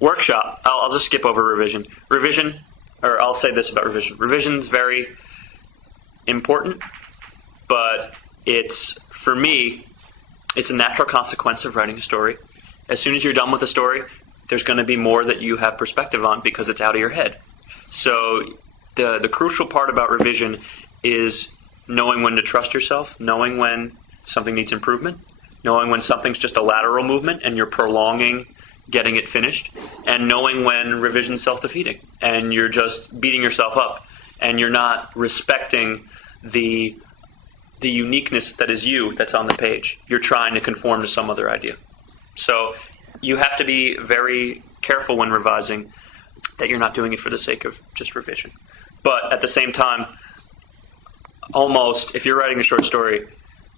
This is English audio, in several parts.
Workshop. I'll just skip over revision. Revision, or I'll say this about revision. Revision's very important, but for me, it's a natural consequence of writing a story. As soon as you're done with a story, there's going to be more that you have perspective on because it's out of your head. So the crucial part about revision is knowing when to trust yourself, knowing when something needs improvement, knowing when something's just a lateral movement and you're prolonging getting it finished, and knowing when revision's self-defeating and you're just beating yourself up and you're not respecting the uniqueness that is you that's on the page. You're trying to conform to some other idea. So you have to be very careful when revising that you're not doing it for the sake of just revision. But at the same time, almost, if you're writing a short story,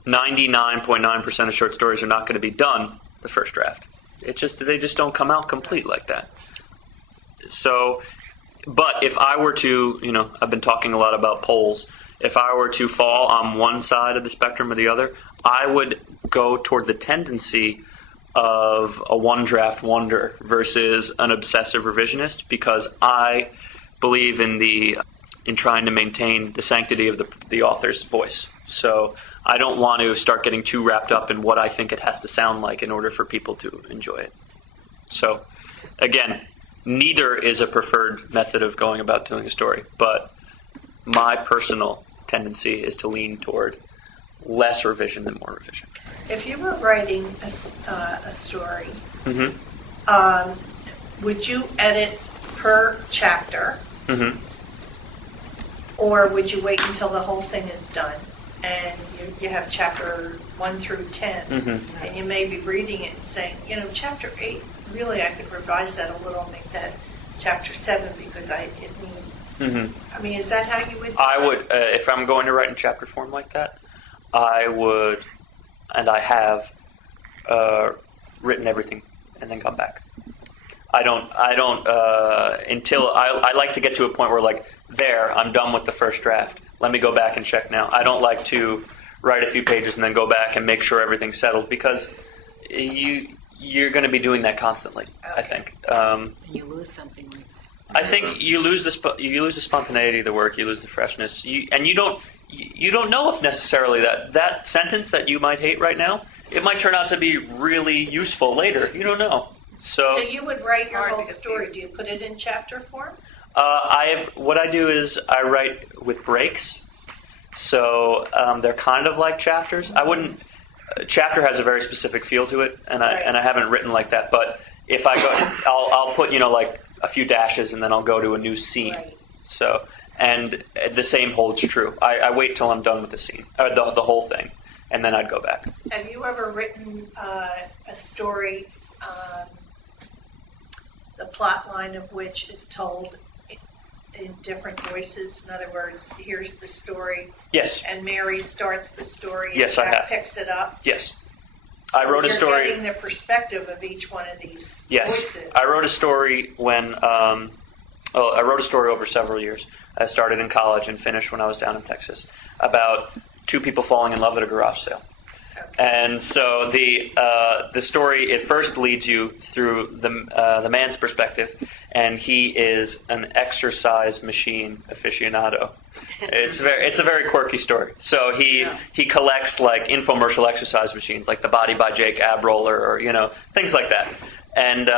99.9% of short stories are not going to be done the first draft. They just don't come out complete like that. So, but if I were to, I've been talking a lot about poles. If I were to fall on one side of the spectrum or the other, I would go toward the tendency of a one-draft wonder versus an obsessive revisionist, because I believe in trying to maintain the sanctity of the author's voice. So I don't want to start getting too wrapped up in what I think it has to sound like in order for people to enjoy it. So, again, neither is a preferred method of going about doing a story, but my personal tendency is to lean toward less revision than more revision. If you were writing a story, would you edit per chapter, or would you wait until the whole thing is done and you have chapter 1 through 10, and you may be reading it and saying, chapter 8, really I could revise that a little and make that chapter 7 because I mean, is that how you would? I would, if I'm going to write in chapter form like that, I would, and I have written everything and then gone back. I don't until I like to get to a point where I'm done with the first draft. Let me go back and check now. I don't like to write a few pages and then go back and make sure everything's settled, because you're going to be doing that constantly. Okay. I think you lose something like that. I think you lose the spontaneity of the work. You lose the freshness. You don't know if necessarily that sentence that you might hate right now, it might turn out to be really useful later. You don't know. So you would write your whole story. Do you put it in chapter form? What I do is I write with breaks. So they're kind of like chapters. I wouldn't. Chapter has a very specific feel to it, and I haven't written like that. But if I go, I'll put a few dashes, and then I'll go to a new scene. Right. So, and the same holds true. I wait till I'm done with the scene, or the whole thing, and then I'd go back. Have you ever written a story, the plot line of which is told in different voices? In other words, here's the story. Yes. And Mary starts the story. Yes, and I have. Picks it up. Yes. So I wrote a story. You're getting the perspective of each one of these voices. I wrote a story when. I wrote a story over several years. I started in college and finished when I was down in Texas, about two people falling in love at a garage sale. Okay. And so the story, it first leads you through the man's perspective, and he is an exercise machine aficionado. It's a very quirky story. So he collects infomercial exercise machines, like the Body by Jake ab roller, or things like that. And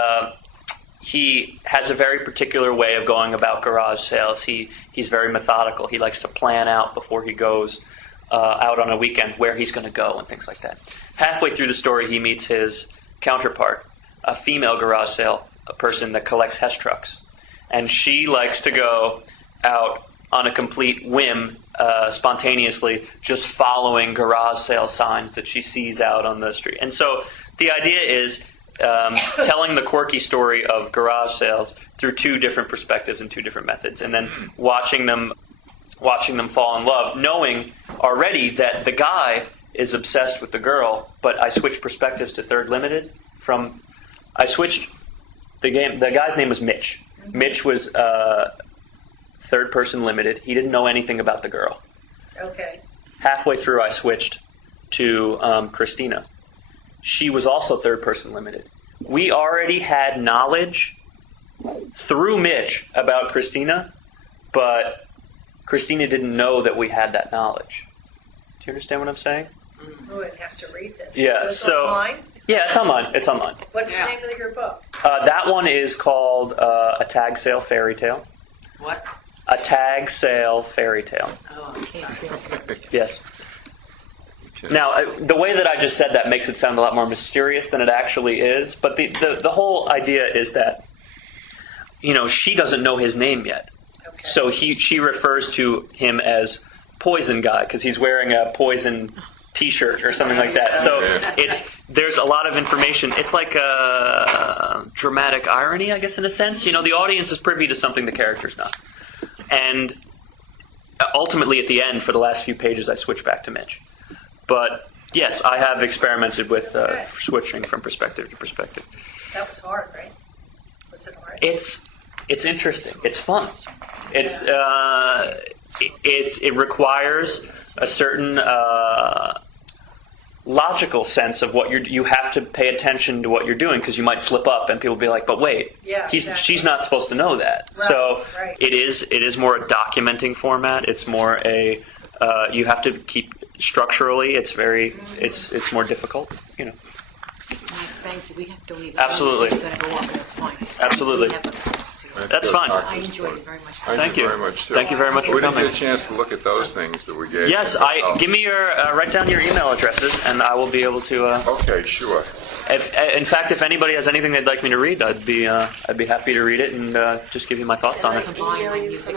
he has a very particular way of going about garage sales. He's very methodical. He likes to plan out before he goes out on a weekend where he's going to go and things like that. Halfway through the story, he meets his counterpart, a female garage sale, a person that collects Hess trucks. And she likes to go out on a complete whim, spontaneously, just following garage sale signs that she sees out on the street. And so the idea is telling the quirky story of garage sales through two different perspectives and two different methods, and then watching them fall in love, knowing already that the guy is obsessed with the girl, but I switched perspectives to third limited. I switched the game. The guy's name was Mitch. Mitch was third person limited. He didn't know anything about the girl. Okay. Halfway through, I switched to Christina. She was also third person limited. We already had knowledge through Mitch about Christina, but Christina didn't know that we had that knowledge. Do you understand what I'm saying? Oh, I'd have to read this. Yeah, Is it so- online? Yeah, it's online. It's online. What's the name of your book? That one is called A Tag Sale Fairy Tale. What? A Tag Sale Fairy Tale. Oh, I can't feel it. Yes. Okay. Now, the way that I just said that makes it sound a lot more mysterious than it actually is. But the whole idea is that, she doesn't know his name yet. Okay. So she refers to him as Poison Guy because he's wearing a poison T-shirt or something like that. So there's a lot of information. It's like a dramatic irony, I guess, in a sense. The audience is privy to something the character's not. And ultimately, at the end, for the last few pages, I switch back to Mitch. But yes, I have experimented with switching from perspective to perspective. That was hard, right? Was it hard? It's interesting. It's fun. It requires a certain logical sense of what you have to pay attention to what you're doing because you might slip up and people will be like, but wait, Exactly. she's not supposed to know that. Right, So right. it is more a documenting format. It's more you have to keep structurally. It's more difficult. Thank you. We have to leave. Absolutely. We're going to go on, but that's fine. Absolutely. We have a- That's good fine. talking I this enjoyed morning. it very much. Thank you. very much, too. Thank you very much for We didn't coming. get a chance to look at those things that we gave. Yes, you. give me your write down your email addresses, and I will be able to. Okay, sure. In fact, if anybody has anything they'd like me to read, I'd be happy to read it and just give you my thoughts on it. Combine my music.